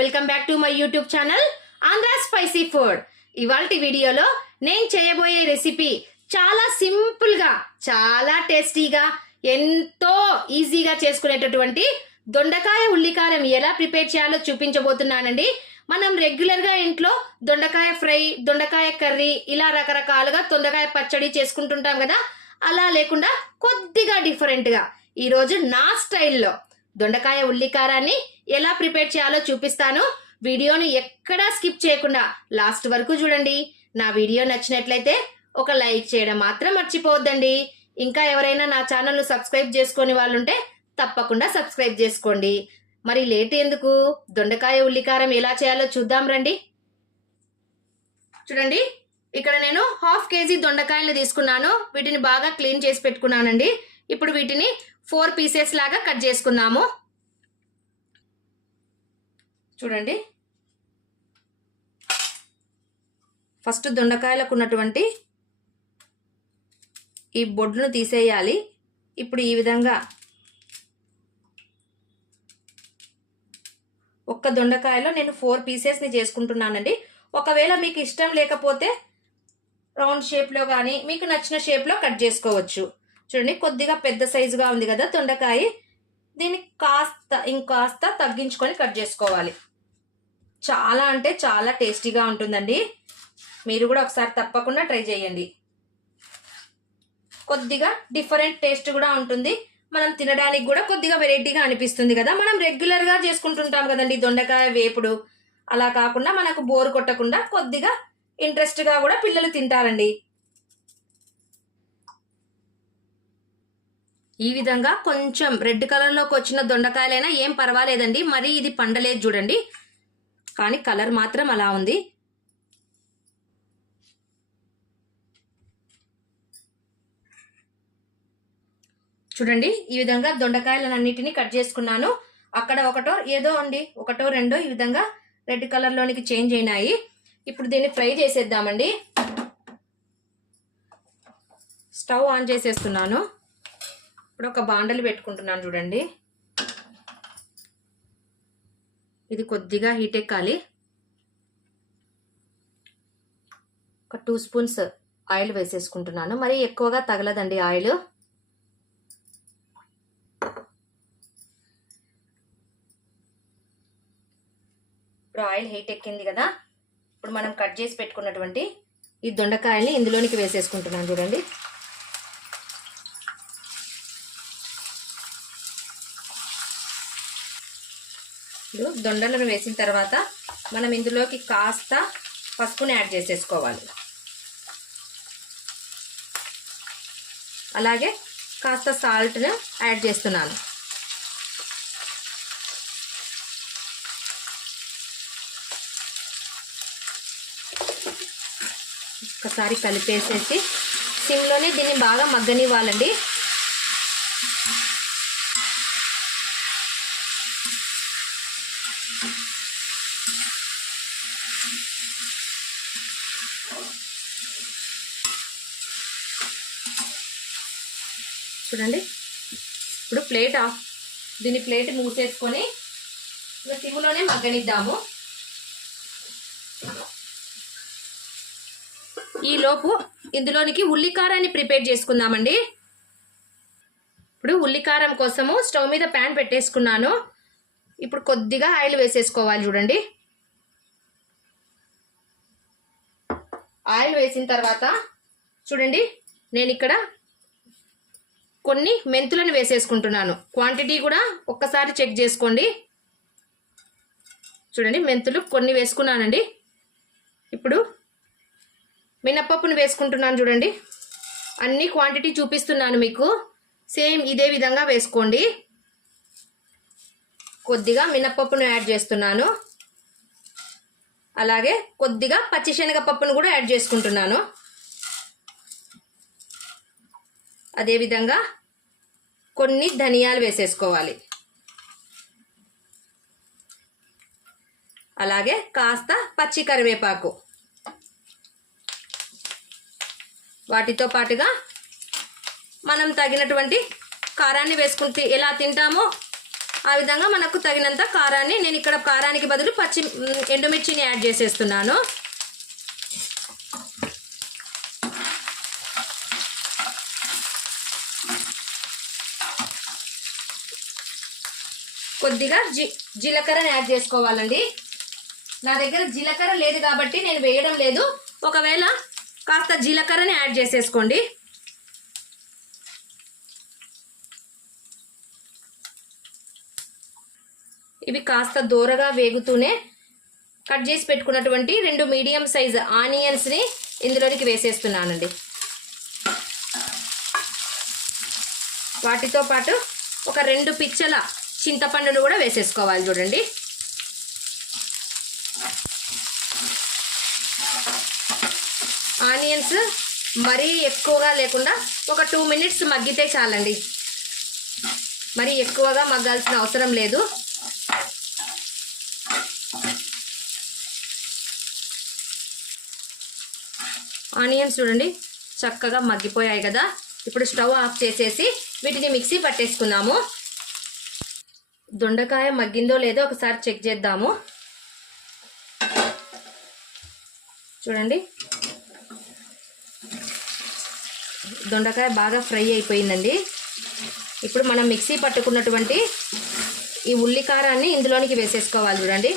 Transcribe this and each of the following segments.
Welcome back to my YouTube channel Andhra spicy food. ఇవాల్టి వీడియోలో నేను చేయబోయే రెసిపీ చాలా సింపుల్ గా, చాలా టేస్టీగా, ఎంతో ఈజీగా చేసుకునేటటువంటి దొండకాయ ఉల్లికారం ఎలా ప్రిపేర్ చేయాలో చూపించబోతున్నానండి. మనం రెగ్యులర్ గా ఇంట్లో దొండకాయ ఫ్రై, దొండకాయ కర్రీ, ఇలా రకరకాలుగా దొండకాయ పచ్చడి చేసుకుంటుంటాం కదా. అలా లేకుండా కొద్దిగా డిఫరెంట్ గా ఈరోజు నా స్టైల్లో దొండకాయ ఉల్లికారాన్ని ఎలా ప్రిపేర్ చేయాలో చూపిస్తాను. వీడియోని ఎక్కడా స్కిప్ చేయకుండా లాస్ట్ వరకు చూడండి. నా వీడియో నచ్చినట్లయితే ఒక లైక్ చేయడం మాత్రం మర్చిపోవద్దండి. ఇంకా ఎవరైనా నా ఛానల్ను సబ్స్క్రైబ్ చేసుకొని వాళ్ళుంటే తప్పకుండా సబ్స్క్రైబ్ చేసుకోండి. మరి లేట్ ఎందుకు, దొండకాయ ఉల్లికారం ఎలా చేయాలో చూద్దాం రండి. చూడండి, ఇక్కడ నేను 1/2 kg దొండకాయలు తీసుకున్నాను. వీటిని బాగా క్లీన్ చేసి పెట్టుకున్నానండి. ఇప్పుడు వీటిని 4 పీసెస్ లాగా కట్ చేసుకుందాము. చూడండి, ఫస్ట్ దొండకాయలకు ఉన్నటువంటి ఈ బొడ్డును తీసేయాలి. ఇప్పుడు ఈ విధంగా ఒక్క దొండకాయలో నేను 4 పీసెస్ని చేసుకుంటున్నానండి. ఒకవేళ మీకు ఇష్టం లేకపోతే రౌండ్ షేప్లో కానీ మీకు నచ్చిన షేప్లో కట్ చేసుకోవచ్చు. చూడండి, కొద్దిగా పెద్ద సైజుగా ఉంది కదా దొండకాయ. దీన్ని ఇంకాస్త తగ్గించుకొని కట్ చేసుకోవాలి. చాలా అంటే చాలా టేస్టీగా ఉంటుందండి. మీరు కూడా ఒకసారి తప్పకుండా ట్రై చేయండి. కొద్దిగా డిఫరెంట్ టేస్ట్ కూడా ఉంటుంది. మనం తినడానికి కూడా కొద్దిగా వెరైటీగా అనిపిస్తుంది కదా. మనం రెగ్యులర్గా చేసుకుంటుంటాం కదండి దొండకాయ వేపుడు. అలా కాకుండా మనకు బోరు కొట్టకుండా కొద్దిగా ఇంట్రెస్ట్గా కూడా పిల్లలు తింటారండి. ఈ విధంగా కొంచెం రెడ్ కలర్లోకి వచ్చిన దొండకాయలైనా ఏం పర్వాలేదండి. మరి ఇది పండలేదు చూడండి, కానీ కలర్ మాత్రం అలా ఉంది. చూడండి, ఈ విధంగా దొండకాయలన్నిటిని కట్ చేసుకున్నాను. అక్కడ ఒకటో రెండో ఈ విధంగా రెడ్ కలర్లోనికి చేంజ్ అయినాయి. ఇప్పుడు దీన్ని ఫ్రై చేసేద్దామండి. స్టవ్ ఆన్ చేసేస్తున్నాను. ఇప్పుడు ఒక బాండలు పెట్టుకుంటున్నాను. చూడండి, ఇది కొద్దిగా హీట్ ఎక్కాలి. ఒక 2 స్పూన్స్ ఆయిల్ వేసేసుకుంటున్నాను. మరి ఎక్కువగా తగలదండి ఆయిల్. ఇప్పుడు ఆయిల్ హీట్ ఎక్కింది కదా. ఇప్పుడు మనం కట్ చేసి పెట్టుకున్నటువంటి ఈ దొండకాయల్ని ఇందులోనికి వేసేసుకుంటున్నాను. చూడండి, ఇప్పుడు దొండలను వేసిన తర్వాత మనం ఇందులోకి కాస్త పసుపుని యాడ్ చేసేసుకోవాలి. అలాగే కాస్త సాల్ట్ను యాడ్ చేస్తున్నాను. ఒకసారి కలిపేసేసి సిమ్లోనే దీన్ని బాగా మగ్గనివ్వాలండి. చూడండి, ఇప్పుడు దీని ప్లేట్ మూసేసుకొని సిమ్లోనే మగ్గనిద్దాము. ఈలోపు ఇందులోనికి ఉల్లికారాన్ని ప్రిపేర్ చేసుకుందామండి. ఇప్పుడు ఉల్లికారం కోసము స్టవ్ మీద ప్యాన్ పెట్టేసుకున్నాను. ఇప్పుడు కొద్దిగా ఆయిల్ వేసేసుకోవాలి. చూడండి, ఆయిల్ వేసిన తర్వాత చూడండి, నేను ఇక్కడ కొన్ని మెంతులను వేసేసుకుంటున్నాను. క్వాంటిటీ కూడా ఒక్కసారి చెక్ చేసుకోండి. చూడండి, మెంతులు కొన్ని వేసుకున్నానండి. ఇప్పుడు మినప్పప్పును వేసుకుంటున్నాను. చూడండి, అన్ని క్వాంటిటీ చూపిస్తున్నాను మీకు. సేమ్ ఇదే విధంగా వేసుకోండి. కొద్దిగా మినప్పప్పును యాడ్ చేస్తున్నాను. అలాగే కొద్దిగా పచ్చిశనగపప్పును కూడా యాడ్ చేసుకుంటున్నాను. అదేవిధంగా కొన్ని ధనియాలు వేసేసుకోవాలి. అలాగే కాస్త పచ్చి కరివేపాకు. వాటితో పాటుగా మనం తగినటువంటి కారాన్ని వేసుకుంటే ఎలా తింటామో ఆ విధంగా మనకు తగినంత కారాన్ని, నేను ఇక్కడ కారానికి బదులు ఎండుమిర్చిని యాడ్ చేసేస్తున్నాను. కొద్దిగా జీలకర్రని యాడ్ చేసుకోవాలండి. నా దగ్గర జీలకర్ర లేదు కాబట్టి నేను వేయడం లేదు. ఒకవేళ కాస్త జీలకర్రని యాడ్ చేసేసుకోండి. ఇవి కాస్త దూరగా వేగుతూనే కట్ చేసి పెట్టుకున్నటువంటి 2 మీడియం సైజ్ ఆనియన్స్ని ఇందులోనికి వేసేస్తున్నానండి. వాటితో పాటు ఒక 2 పిచ్చల చింతపండును కూడా వేసేసుకోవాలి. చూడండి, ఆనియన్స్ మరీ ఎక్కువగా లేకుండా ఒక 2 మినిట్స్ మగ్గితే చాలండి. మరీ ఎక్కువగా మగ్గాల్సిన అవసరం లేదు. ఆనియన్స్ చూడండి చక్కగా మగ్గిపోయాయి కదా. ఇప్పుడు స్టవ్ ఆఫ్ చేసేసి వీటిని మిక్సీ పట్టేసుకుందాము. దొండకాయ మగ్గిందో లేదో ఒకసారి చెక్ చేద్దాము. చూడండి, దొండకాయ బాగా ఫ్రై అయిపోయిందండి. ఇప్పుడు మనం మిక్సీ పట్టుకున్నటువంటి ఈ ఉల్లికారాన్ని ఇందులోనికి వేసేసుకోవాలి. చూడండి,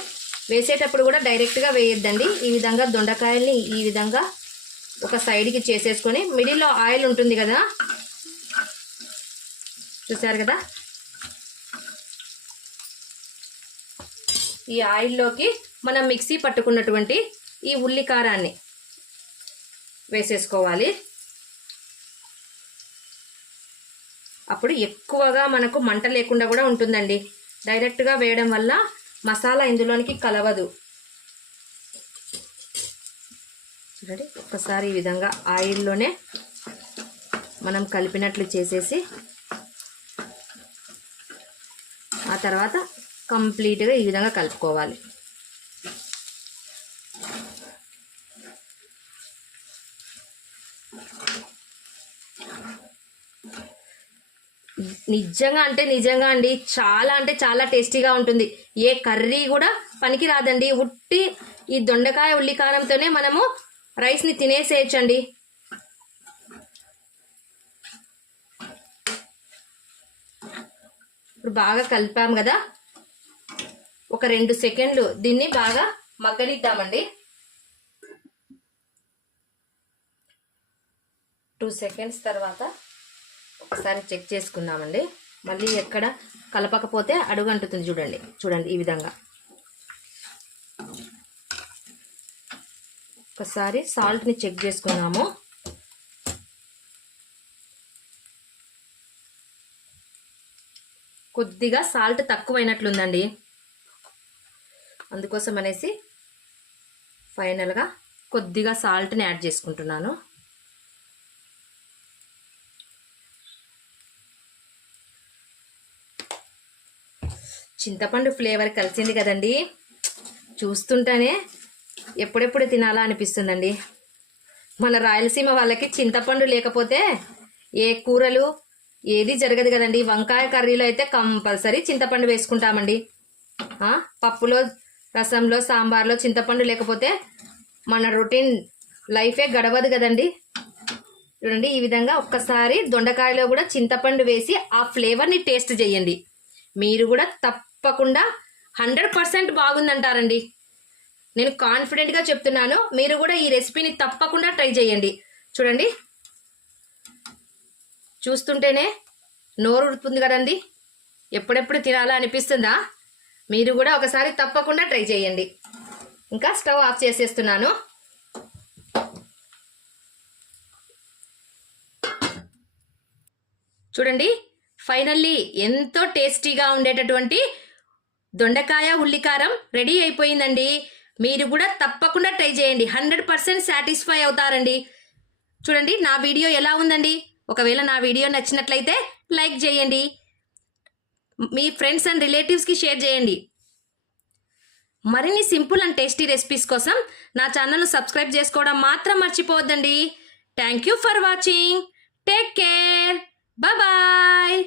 వేసేటప్పుడు కూడా డైరెక్ట్గా వేయొద్దండి. ఈ విధంగా దొండకాయల్ని ఈ విధంగా ఒక సైడ్కి చేసేసుకొని మిడిల్లో ఆయిల్ ఉంటుంది కదా, చూసారు కదా, ఈ ఆయిల్లోకి మనం మిక్సీ పట్టుకున్నటువంటి ఈ ఉల్లికారాన్ని వేసేసుకోవాలి. అప్పుడు ఎక్కువగా మనకు మంట లేకుండా కూడా ఉంటుందండి. డైరెక్ట్గా వేయడం వల్ల మసాలా ఇందులోనికి కలవదు. చూడండి, ఒక్కసారి ఈ విధంగా ఆయిల్లోనే మనం కలిపినట్లు చేసేసి ఆ తర్వాత కంప్లీట్గా ఈ విధంగా కలుపుకోవాలి. నిజంగా అండి చాలా అంటే చాలా టేస్టీగా ఉంటుంది. ఏ కర్రీ కూడా పనికి రాదండి. ఉట్టి ఈ దొండకాయ ఉల్లికారంతోనే మనము రైస్ని తినేసేయచ్చండి. ఇప్పుడు బాగా కలిపాం కదా, ఒక 2 సెకండ్లు దీన్ని బాగా మగ్గనిద్దామండి. 2 సెకండ్స్ తర్వాత ఒకసారి చెక్ చేసుకుందామండి. మళ్ళీ ఎక్కడ కలపకపోతే అడుగంటుతుంది. చూడండి ఈ విధంగా. ఒకసారి సాల్ట్ని చెక్ చేసుకున్నాము. కొద్దిగా సాల్ట్ తక్కువైనట్లుందండి. అందుకోసం అనేసి ఫైనల్గా కొద్దిగా సాల్ట్ని యాడ్ చేసుకుంటున్నాను. చింతపండు ఫ్లేవర్ కలిసింది కదండి, చూస్తుంటేనే ఎప్పుడెప్పుడు తినాలా అనిపిస్తుందండి. మన రాయలసీమ వాళ్ళకి చింతపండు లేకపోతే ఏ కూరలు ఏది జరగదు కదండి. వంకాయ కర్రీలో అయితే కంపల్సరీ చింతపండు వేసుకుంటామండి. పప్పులో, రసంలో, సాంబార్లో చింతపండు లేకపోతే మన రొటీన్ లైఫే గడవదు కదండి. చూడండి, ఈ విధంగా ఒక్కసారి దొండకాయలో కూడా చింతపండు వేసి ఆ ఫ్లేవర్ని టేస్ట్ చేయండి. మీరు కూడా తప్పకుండా 100% బాగుందంటారండి. నేను కాన్ఫిడెంట్గా చెప్తున్నాను. మీరు కూడా ఈ రెసిపీని తప్పకుండా ట్రై చేయండి. చూడండి, చూస్తుంటేనే నోరు ఉడుతుంది కదండి. ఎప్పుడెప్పుడు తినాలా అనిపిస్తుందా? మీరు కూడా ఒకసారి తప్పకుండా ట్రై చేయండి. ఇంకా స్టవ్ ఆఫ్ చేసేస్తున్నాను. చూడండి, ఫైనల్లీ ఎంతో టేస్టీగా ఉండేటటువంటి దొండకాయ ఉల్లికారం రెడీ అయిపోయిందండి. మీరు కూడా తప్పకుండా ట్రై చేయండి. 100% సాటిస్ఫై అవుతారండి. చూడండి, నా వీడియో ఎలా ఉందండి? ఒకవేళ నా వీడియో నచ్చినట్లయితే లైక్ చేయండి. మీ ఫ్రెండ్స్ అండ్ రిలేటివ్స్కి షేర్ చేయండి. మరిన్ని సింపుల్ అండ్ టేస్టీ రెసిపీస్ కోసం నా ఛానల్ను సబ్స్క్రైబ్ చేసుకోవడం మాత్రం మర్చిపోవద్దండి. Thank you for watching. Take care. Bye.